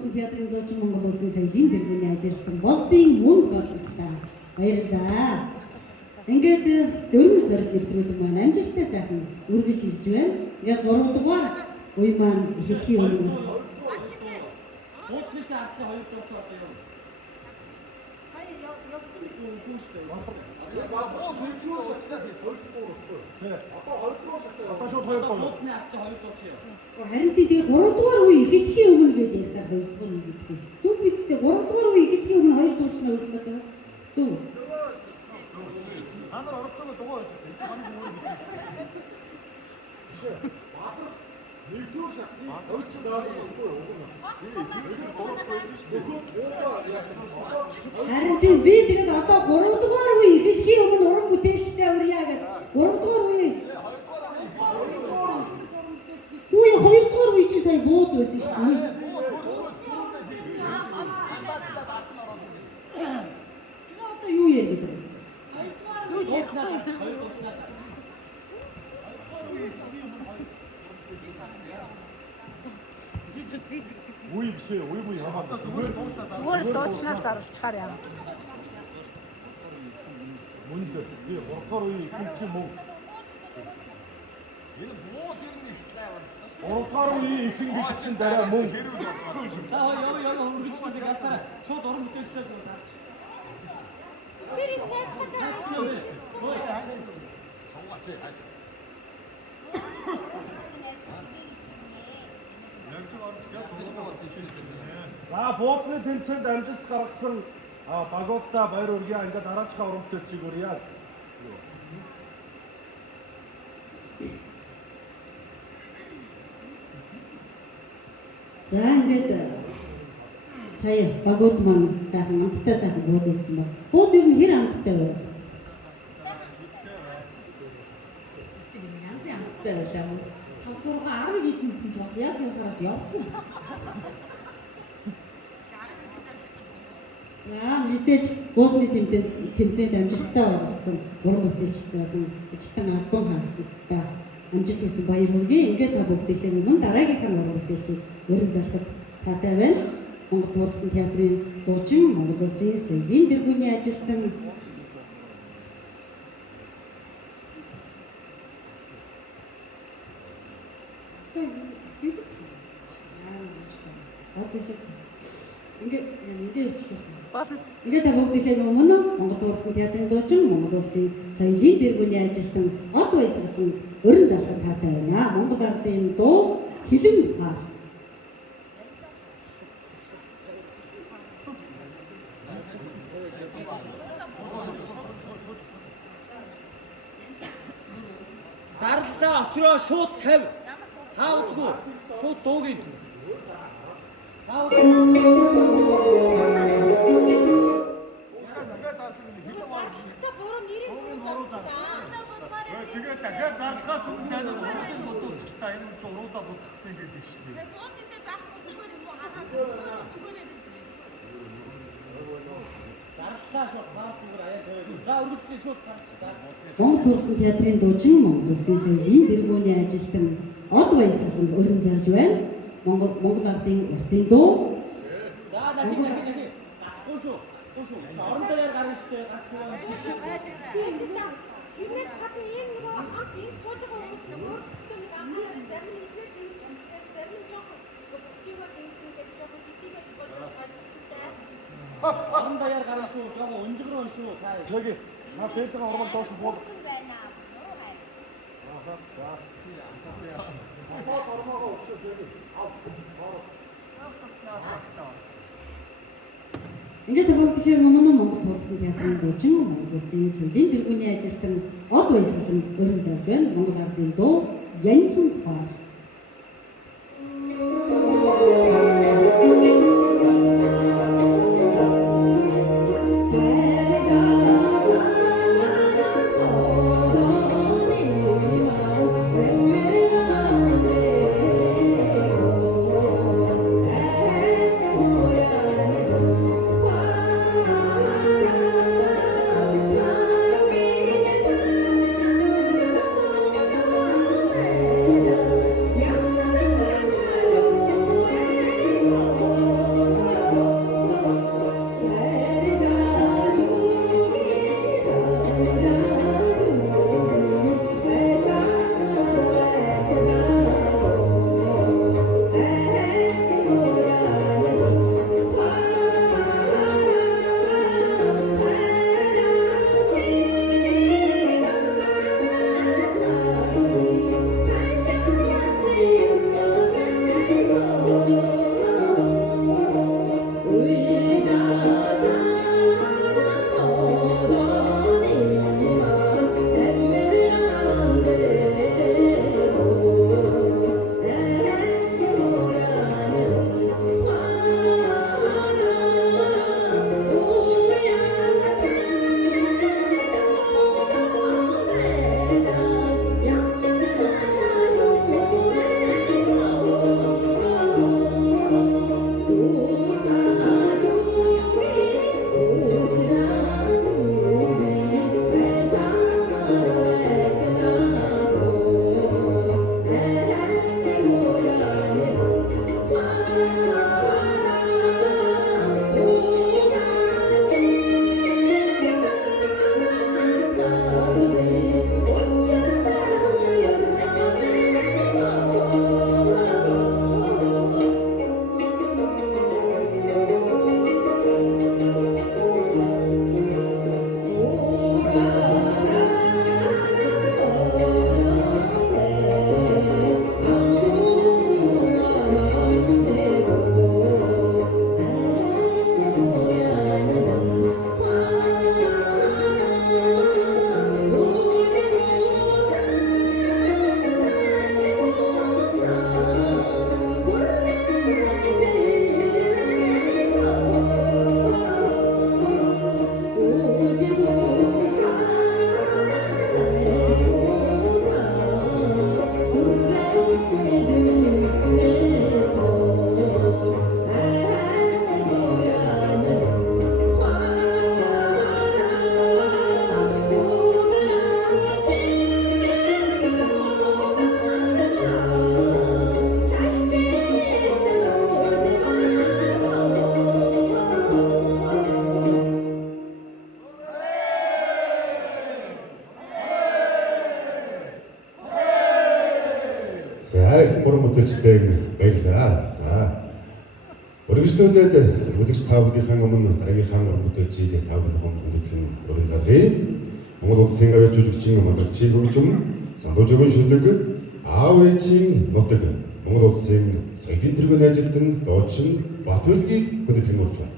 Уран театрын зуучин Монгол Улсын соёлын дэргэний ажилтан болдын мөн болтой. Баярлалаа. Ингээд дөрвөн сард нэвтрүүлэг маань амжилттай сайхан үргэлж ирж байна. Ингээд 3 дугаар үе маань ихэхийн өмнөөс. Уучлаарай артын 2 дугаар ч одоо юу? Сая явцсан бид үгүй шүү дээ. Боо зөвчнөө шатнаа тийм 2 дугаар болохгүй. Тий. Одоо 2 дугаар шатнаа. Одоо шууд 2 дугаар. Ууцны артын 2 дугаар чи яа. Харин тэгээ 3 дугаар үе ихэхийн өмнө гэж ярьдаг 2 дугаар үе гэх юм. Зөв бидтэй 3 дугаар үе ихэхийн өмнө 2 дугаар ч нөрөх гэдэг. Зөв. Анаа орцсон дугаар гэж байна. Манай өөр бид. Нэгдүгээр шатны орцсон даагүй уу? Харин тийм би тэгээд одоо 3 дугаар үе ихэхийн өмнө уран бүтээлчтэй урьяа гэдэг 3 дугаар үе. Үе 2 дугаар үе чи сая бууд байсан шүү дээ. Одоо юу ярьдаг вэ? Юу ч яахгүй. 2 дугаар. Үе бишээ, үе хамаагүй. Зүгээр л дуучнаар зарлцгаар яа. Мөн л би 3 дугаар үе ихэнх юм уу? Энэ буу тэрний ихлээ. 3 дугаар үе ихэнх чинь дараа мөн. За яа үргэлж нэг ганцаараа шууд уран бүтээлчтэй зүгээр зарч. Тэрийг цаашдаа. За бууцны тэмцээнд амжилт гаргасан багуудаа баяр үргээ ингээд дараачихаа уран бүтээлчийг өрье. За ингээд сая багууд маань сайхан амттай сайхан бууз ийдсэн ба. Бууз ер нь хэр амттай вэ? Амттай байлаа. 5 6 10 хэдэн гэсэн ч бас яг явахаас явахгүй. За мэдээж буусны тэмцээнд амжилттай болсон уран бүтээлчтэй болон ажилтан албан хаалттай амжилт хийсэн баяр хүргэе. Ингээд та бүгдээ өмнө дараагийнхаа уран бүтээлчийг өрн зарлахад таатай байна. Монгол Уран театрын дуучин Монгол Улсын соёлын дэргэний ажилтан ингээд та бүгдээ өмнө Монгол Уран театрын дуучин Монгол Улсын соёлын дэргэний ажилтан од баясгалан өрн зарлахад таатай байна. Монгол ардын дуу хилэн хаа. Зарлалаа очроо шууд 50. Хаа үзгүй. Шууд дуугийн. Хаа Тэгээд дахиад зарлахаас өмнө тань уран бодуулж та энэ уруудаа бодчихсан гэдэг шүү дээ. Бууцтай заахгүй зүгээр юу хахаа зүгээр зарлалаа шууд хаа зүгээр аяа тавиад. За үргэлжлүүлээ шууд зарч та. Монгол Уран театрын дуучин Монгол Улсын соёлын дэргэний ажилтан од баясгалан өрн зарж байна. Монгол ардын уртын дуу. За дахин. Гахгүй шүү. Орон дээр гарна шүү дээ. Тэрнээс гадна энэ нөгөө анх энэ сууж байгаа хүмүүс өөрсдөө нэг амнаар зарим нь ихээр зарим нь жоохон өтгийгээр ингээд жоохон битийгээ бодож байгаа. Орон дээр гарна шүү. Жоохон өнжигрөө шүү. Та. Зөгийн наа фэйсбүүк орон доош бод. байна. Нуруу хай. За. Бод ормогоо өчөө зөгийн. Ингээд бүгдээ өмнө Монгол Уран театрын дуучин Монгол Улсын соёлын дэргэний ажилтан од баясгалан өрн зарж байна. Монгол ардын дуу Янхан хаа. За их бүрэн бүтээлчтэй баярлалаа. За өргөжлүүлээд үзэгч та бүдийнхээ өмнө дараагийнхаа уран бүтээлчийг та бүхэн өнөөхөн уран залгая. Монгол Улсын авиач жүжигчин Мадрагчийг хөгжим, Сандуужгийн шүлэг, аав ээжийн нутаг, Монгол Улсын соёлын тэргүүн ажилтан дуучин Батбөлгийг хүндэтгэн урьж байна.